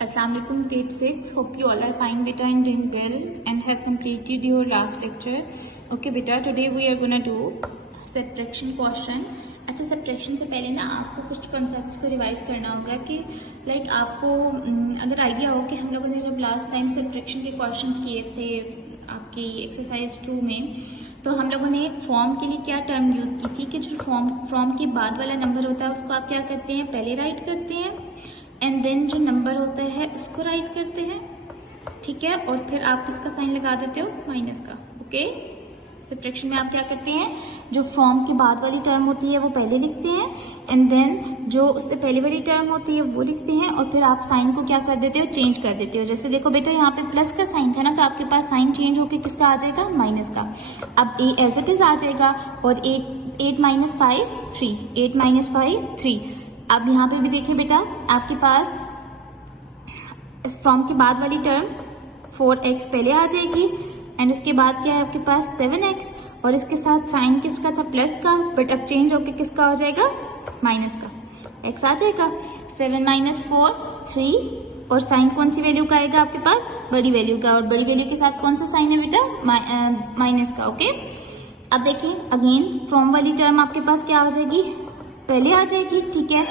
Assalamualaikum grade 6. Hope you all are fine beta and doing well and have completed your last lecture. Okay beta, today we are gonna do subtraction question. अच्छा subtraction से पहले ना आपको कुछ concepts को revise करना होगा कि लाइक आपको अगर आइडिया हो कि हम लोगों ने जब लास्ट टाइम सब्ट्रैक्शन के क्वेश्चंस किए थे आपकी एक्सरसाइज 2 में, तो हम लोगों ने फॉर्म के लिए क्या टर्म यूज़ की थी कि जो फॉर्म के बाद वाला नंबर होता है उसको आप क्या करते हैं, पहले राइट करते हैं एंड देन जो नंबर होता है उसको राइट करते हैं, ठीक है, और फिर आप किसका साइन लगा देते हो, माइनस का। ओके, सब्ट्रैक्शन में आप क्या करते हैं, जो फॉर्म के बाद वाली टर्म होती है वो पहले लिखते हैं एंड देन जो उससे पहले वाली टर्म होती है वो लिखते हैं और फिर आप साइन को क्या कर देते हो, चेंज कर देते हो। जैसे देखो बेटा यहाँ पे प्लस का साइन था ना, तो आपके पास साइन चेंज होकर किसका आ जाएगा, माइनस का। अब ए एज इट इज आ जाएगा और 8 माइनस 5 3, 8 माइनस 5 3। अब यहाँ पे भी देखिए बेटा आपके पास इस फ्रॉम के बाद वाली टर्म 4x पहले आ जाएगी एंड इसके बाद क्या है आपके पास 7x और इसके साथ साइन किसका था, प्लस का, बट अब चेंज होके किसका हो जाएगा, माइनस का, x आ जाएगा। 7 माइनस 4 3 और साइन कौन सी वैल्यू का आएगा आपके पास, बड़ी वैल्यू का, और बड़ी वैल्यू के साथ कौन सा साइन है बेटा, माइनस का। ओके, अब देखिए अगेन फ्रॉम वाली टर्म आपके पास क्या हो जाएगी, पहले आ जाएगी, ठीक है।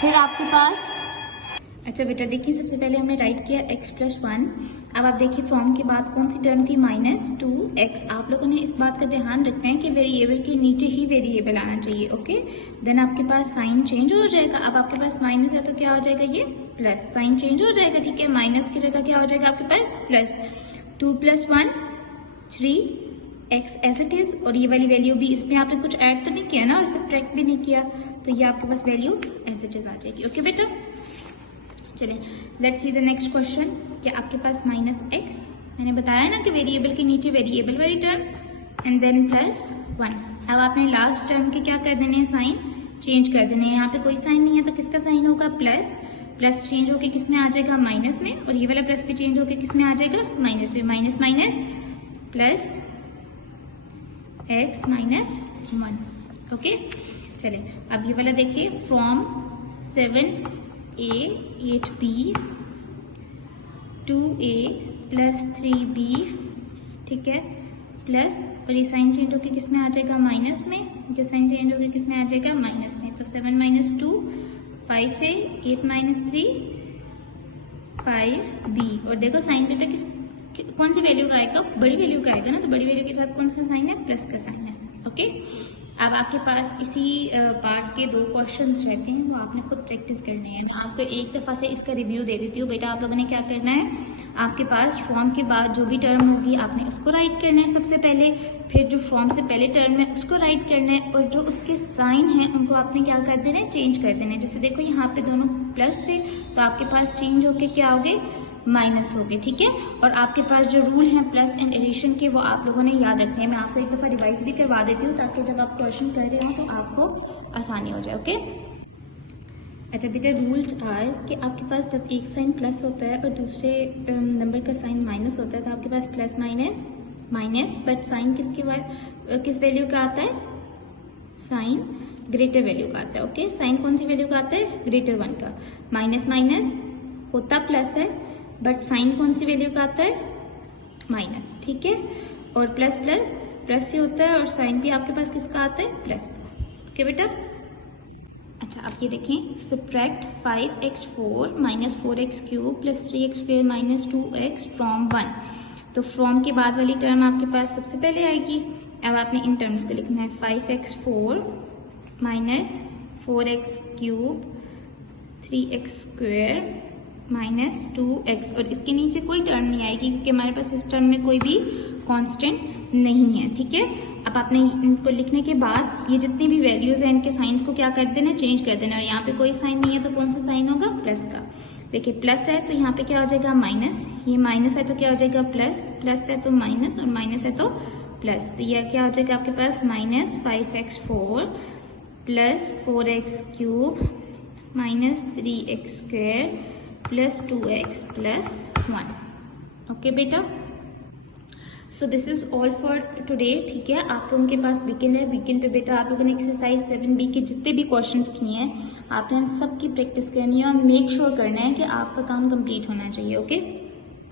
फिर आपके पास अच्छा बेटा देखिए सबसे पहले हमने राइट किया x प्लस 1। अब आप देखिए फॉर्म के बाद कौन सी टर्म थी, माइनस 2x। आप लोगों ने इस बात का ध्यान रखना है कि वेरिएबल के नीचे ही वेरिएबल आना चाहिए। ओके, देन आपके पास साइन चेंज हो जाएगा। अब आपके पास माइनस है तो क्या हो जाएगा, ये प्लस, साइन चेंज हो जाएगा, ठीक है। माइनस की जगह क्या हो जाएगा आपके पास, plus. 2 plus 1 3x as it is, और ये वाली वैल्यू भी इसमें आपने कुछ ऐड तो नहीं किया ना और सब्ट्रैक्ट भी नहीं किया, तो ये आपके पास वैल्यू एज इट इज आ जाएगी। ओके बेटा, चलें let's see the next question. कि आपके पास माइनस x, मैंने बताया ना कि वेरिएबल के नीचे वेरिएबल वाली टर्म एंड देन प्लस 1। अब आपने लास्ट टर्म के क्या कर देने हैं, साइन चेंज कर देने हैं। यहाँ पे कोई साइन नहीं है तो किसका साइन होगा, प्लस, प्लस चेंज होके किस में आ जाएगा, माइनस में, और ये वाला प्लस भी चेंज होके किस में आ जाएगा, माइनस में। Minus minus plus x minus 1। Okay, चलिए अब ये वाला देखिए, from 7a 8b 2a plus 3b, ठीक है, प्लस, और ये साइन चेंज होकर किस में आ जाएगा, माइनस में, ये साइन चेंज होकर किस में आ जाएगा, माइनस में। तो 7 माइनस 2 5a, 8 माइनस 3 5b, और देखो साइन बेटा किस कौन सी वैल्यू का आएगा, बड़ी वैल्यू का आएगा ना, तो बड़ी वैल्यू के साथ कौन सा साइन है, प्लस का साइन है। ओके, अब आपके पास इसी पार्ट के 2 क्वेश्चंस रहते हैं, वो आपने खुद प्रैक्टिस करने हैं। मैं आपको एक दफ़ा से इसका रिव्यू दे देती हूँ। बेटा आप लोगों ने क्या करना है, आपके पास फॉर्म के बाद जो भी टर्म होगी आपने उसको राइट करना है सबसे पहले, फिर जो फॉर्म से पहले टर्म है उसको राइट करना है, और जो उसके साइन हैं उनको आपने क्या कर देना है, चेंज कर देना है। जैसे देखो यहाँ पे दोनों प्लस थे तो आपके पास चेंज होके क्या हो गए, माइनस हो गए, ठीक है। और आपके पास जो रूल हैं प्लस एंड एडिशन के वो आप लोगों ने याद रखने हैं। मैं आपको एक दफ़ा रिवाइज भी करवा देती हूँ ताकि जब आप क्वेश्चन कर रहे हो तो आपको आसानी हो जाए। ओके, अच्छा बेटा रूल्स आर कि आपके पास जब एक साइन प्लस होता है और दूसरे नंबर का साइन माइनस होता है तो आपके पास plus minus minus, but sign किस वैल्यू का आता है, साइन ग्रेटर वैल्यू का आता है। ओके, साइन कौन सी वैल्यू का आता है, ग्रेटर 1 का। माइनस माइनस होता प्लस है बट साइन कौन सी वैल्यू का आता है, माइनस, ठीक है। और प्लस प्लस प्लस से होता है और साइन भी आपके पास किसका आता है, प्लस का। ओके बेटा, अच्छा आप ये देखें, subtract 5x4 minus 4x cube plus 3x square minus 2x from 1। तो फ्रॉम के बाद वाली टर्म आपके पास सबसे पहले आएगी। अब आपने इन टर्म्स को लिखना है, 5x4 minus 4x cube 3x square minus 2x, और इसके नीचे कोई टर्म नहीं आएगी क्योंकि हमारे पास इस टर्म में कोई भी कांस्टेंट नहीं है, ठीक है। अब आपने इनको लिखने के बाद ये जितनी भी वैल्यूज हैं इनके साइंस को क्या कर देना, चेंज कर देना। और यहाँ पे कोई साइन नहीं है तो कौन सा साइन होगा, प्लस का। देखिए प्लस है तो यहाँ पे क्या हो जाएगा, माइनस, ये माइनस है तो क्या हो जाएगा, प्लस, प्लस है तो माइनस, और माइनस है तो प्लस, तो यह क्या हो जाएगा आपके पास, minus 5x4 plus 4x cube minus 3x square plus 2x plus 1। Okay बेटा, so this is all for today, ठीक है। आप लोगों के पास वीकेंड है, वीकेंड पे बेटा आप लोगों ने एक्सरसाइज 7B के जितने भी क्वेश्चंस किए हैं आपने सब की प्रैक्टिस करनी है और मेक श्योर करना है कि आपका काम कंप्लीट होना चाहिए, ओके।